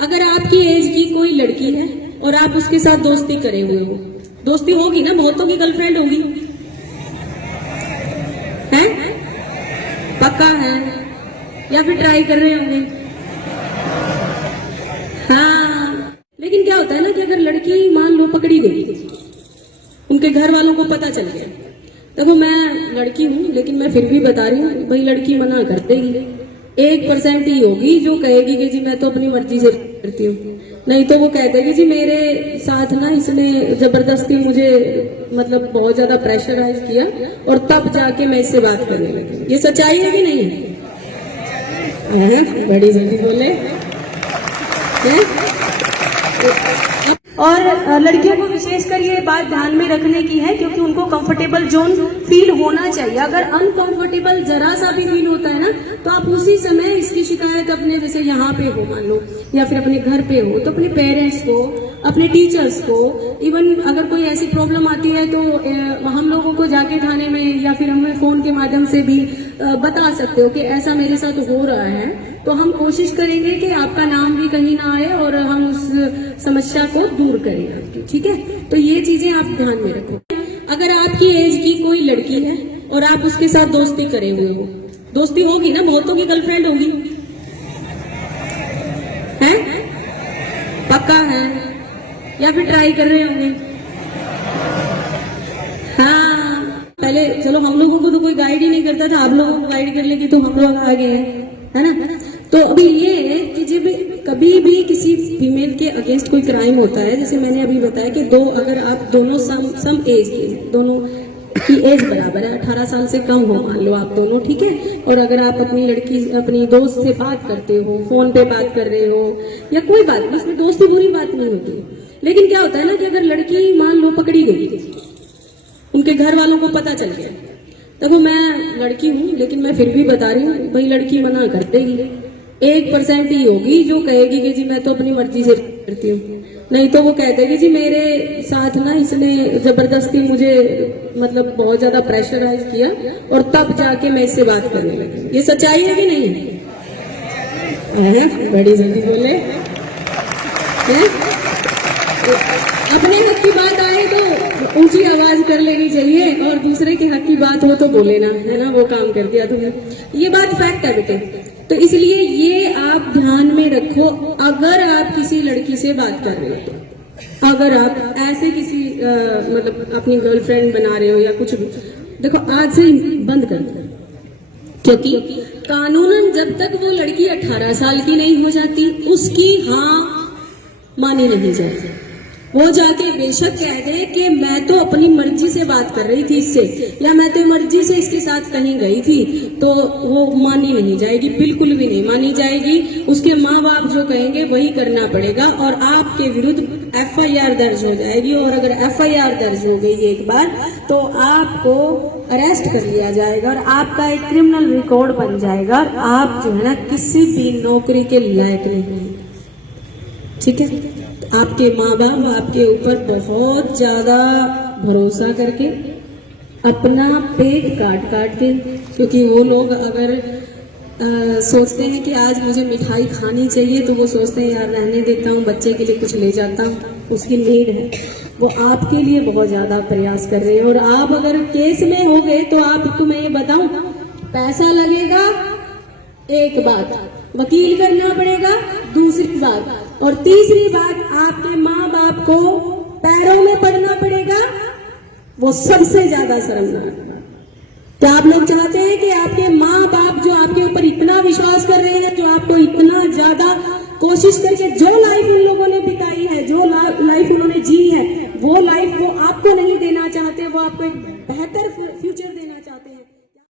अगर आपकी एज की कोई लड़की है और आप उसके साथ दोस्ती करे हुए हो, दोस्ती होगी ना, बहुतों की गर्लफ्रेंड होगी, है पक्का है, या फिर ट्राई कर रहे होंगे। हाँ, लेकिन क्या होता है ना कि अगर लड़की मान लो पकड़ी गई, उनके घर वालों को पता चल गया, देखो मैं लड़की हूं लेकिन मैं फिर भी बता रही हूँ, भाई लड़की मना कर देगी, 1% ही होगी जो कहेगी कि जी मैं तो अपनी मर्जी से करती हूँ, नहीं तो वो कह देगी जी मेरे साथ ना इसने जबरदस्ती मुझे मतलब बहुत ज्यादा प्रेशराइज किया और तब जाके मैं इससे बात करने लगी। ये सच्चाई है कि नहीं है? बड़ी जल्दी बोले है? और लड़कियों को विशेषकर ये बात ध्यान में रखने की है क्योंकि उनको कंफर्टेबल जोन फील होना चाहिए। अगर अनकंफर्टेबल जरा सा भी फील होता है ना तो आप उसी समय इसकी शिकायत अपने जैसे यहाँ पे हो मान लो या फिर अपने घर पे हो तो अपने पेरेंट्स को, अपने टीचर्स को, इवन अगर कोई ऐसी प्रॉब्लम आती है तो हम लोगों को जाके थाने में या फिर हमें फोन के माध्यम से भी बता सकते हो कि ऐसा मेरे साथ हो रहा है, तो हम कोशिश करेंगे कि आपका नाम भी कहीं ना आए और हम उस समस्या को दूर करें आपकी, ठीक है। तो ये चीजें आप ध्यान में रखो। अगर आपकी एज की कोई लड़की है और आप उसके साथ दोस्ती करे हुए हो, दोस्ती होगी ना, बहुतों की गर्लफ्रेंड होगी, है पक्का है, या फिर ट्राई कर रहे होंगे। हाँ, पहले चलो हम लोगों को तो कोई गाइड ही नहीं करता था, आप लोगों को गाइड कर लेगी तो हम लोग आगे हैं, है ना। तो अभी ये है कि जब कभी भी किसी फीमेल के अगेंस्ट कोई क्राइम होता है, जैसे मैंने अभी बताया कि अगर आप दोनों सम एज के, दोनों की एज बराबर है, 18 साल से कम हो मान लो आप दोनों, ठीक है, और अगर आप अपनी दोस्त से बात करते हो, फोन पे बात कर रहे हो या कोई बात नहीं, इसमें दोस्ती बुरी बात नहीं होती। लेकिन क्या होता है ना कि अगर लड़की मान लो पकड़ी गई, उनके घर वालों को पता चल गया, देखो मैं लड़की हूं लेकिन मैं फिर भी बता रही हूँ, भाई लड़की मना कर देगी, 1% ही होगी जो कहेगी कि जी मैं तो अपनी मर्जी से करती हूँ, नहीं तो वो कह देगी जी मेरे साथ ना इसने जबरदस्ती मुझे मतलब बहुत ज्यादा प्रेशराइज किया और तब जाके मैं इससे बात करने लगी। ये सच्चाई है कि नहीं है? बड़ी जल्दी बोले है? अपने हक की बात आए तो ऊंची आवाज कर लेनी चाहिए और दूसरे के हक की बात हो तो बोले ना, है ना, वो काम कर दिया तुमने। ये बात फैक्ट है बेटे, तो इसलिए ये आप ध्यान में रखो। अगर आप किसी लड़की से बात कर रहे हो, अगर आप ऐसे किसी मतलब अपनी गर्लफ्रेंड बना रहे हो या कुछ भी, देखो आज से बंद कर दो, क्योंकि कानूनन जब तक वो लड़की 18 साल की नहीं हो जाती उसकी हाँ मानी नहीं जाएगी। वो जाके बेशक कह दे कि मैं तो अपनी मर्जी से बात कर रही थी इससे, या मैं तो मर्जी से इसके साथ कहीं गई थी, तो वो मानी नहीं जाएगी, बिल्कुल भी नहीं मानी जाएगी। उसके माँ बाप जो कहेंगे वही करना पड़ेगा और आपके विरुद्ध FIR दर्ज हो जाएगी। और अगर FIR दर्ज हो गई एक बार तो आपको अरेस्ट कर लिया जाएगा और आपका एक क्रिमिनल रिकॉर्ड बन जाएगा और आप जो है ना किसी भी नौकरी के लायक नहीं, ठीक है। आपके माँ बाप आपके ऊपर बहुत ज्यादा भरोसा करके अपना पेट काट के, क्योंकि वो लोग अगर सोचते हैं कि आज मुझे मिठाई खानी चाहिए तो वो सोचते हैं यार रहने देता हूँ, बच्चे के लिए कुछ ले जाता हूँ, उसकी नीड है, वो आपके लिए बहुत ज्यादा प्रयास कर रहे हैं। और आप अगर केस में हो गए तो आप, तुम्हें ये बताऊं, पैसा लगेगा एक बात, वकील करना पड़ेगा दूसरी बात, और तीसरी बात आपके माँ बाप को पैरों में पड़ना पड़ेगा, वो सबसे ज्यादा शर्मनाक बात। क्या आप लोग चाहते हैं कि आपके माँ बाप जो आपके ऊपर इतना विश्वास कर रहे हैं, जो आपको इतना ज्यादा कोशिश करके जो लाइफ उन लोगों ने बिताई है, जो लाइफ उन्होंने जी है, वो लाइफ वो आपको नहीं देना चाहते, वो आपको एक बेहतर फ्यूचर देना चाहते हैं।